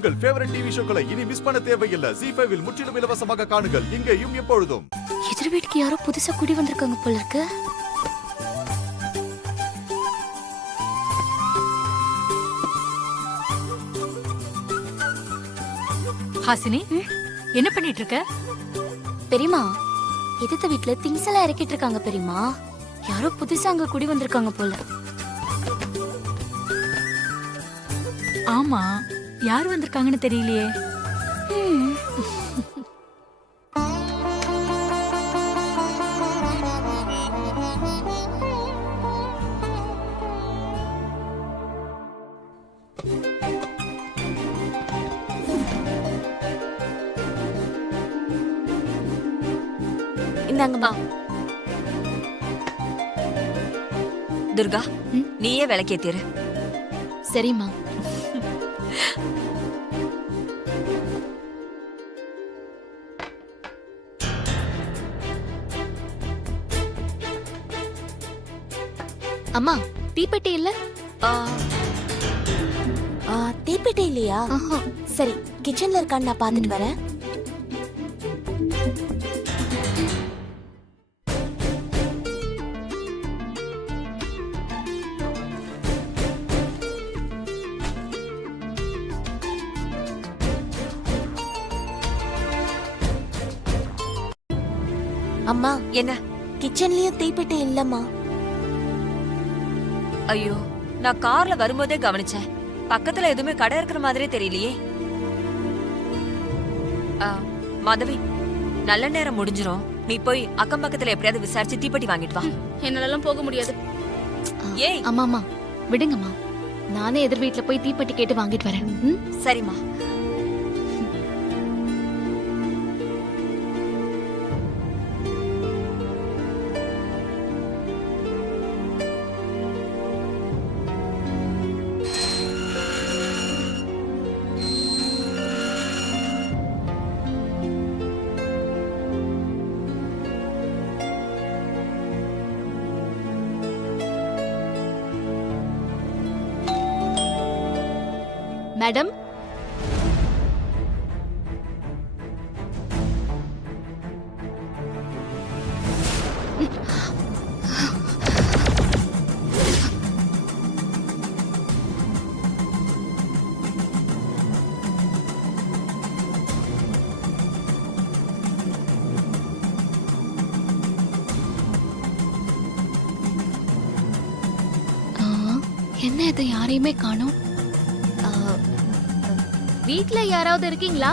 உங்கள் favourite TV ஷோக்களை இனி miss பண்ண தேவையில்லை. ZEE5 இல் முற்றிலும் இலவசமாக காணுங்கள். இங்கேயும் எப்பொழுதும். எதிர் வீட்டுக்கு யாரோ புதுசா குடி வந்திருக்காங்க போல இருக்கு. ஹாசினி, என்ன பண்ணிட்டு இருக்க? பெரியமா, எதிர்த்த வீட்டுல திங்ஸ் எல்லாம் இறக்கிட்டு இருக்காங்க பெரியமா. யாரோ புதுசா அங்க குடி வந்திருக்காங்க போல. ஆமா, யார் வந்திருக்காங்கன்னு தெரியலையே. இந்தாங்கம்மா. துர்கா, நீயே விளக்கேத்திரு. சரிம்மா. அம்மா, தீப்பெட்டி இல்ல? தீப்பெட்டி இல்லையா? சரி, கிச்சன்ல இருக்கான்னு நான் பாத்துட்டு வரேன். அம்மா, என்ன? கிச்சன்லயும் தீப்பெட்டி இல்லம்மா. ஐயோ, நான் கார்ல வரும்போதே கவனிச்சேன். பக்கத்துல எதுவுமே கடை இருக்கிற மாதிரியே தெரியலையே. மாதவி, நல்ல நேரம் முடிஞ்சிரும். நீ போய் அக்கம் பக்கத்துல எப்படியாவது விசாரிச்சு தீப்பெட்டி வாங்கிட்டு வா. என்னாலலாம் போக முடியாது. ஏய், அம்மாமா விடுங்கம்மா, நானே எதிர் வீட்டுல போய் தீப்பெட்டி கேட்டு வாங்கிட்டு வரேன். சரிம்மா. மேடம், என்ன இது, யாரையுமே காணோம். வீட்ல யாராவது இருக்கீங்களா?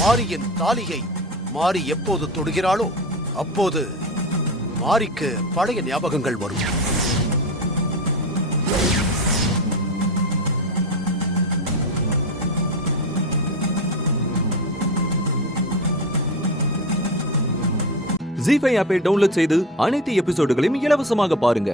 மாரியின் தாலியை மாரி எப்போது தொடுகிறாளோ அப்போது மாரிக்கு பழைய ஞாபகங்கள் வரும். ZEE5 ஆப்பை டவுன்லோட் செய்து அனைத்து எபிசோடுகளையும் இலவசமாக பாருங்க.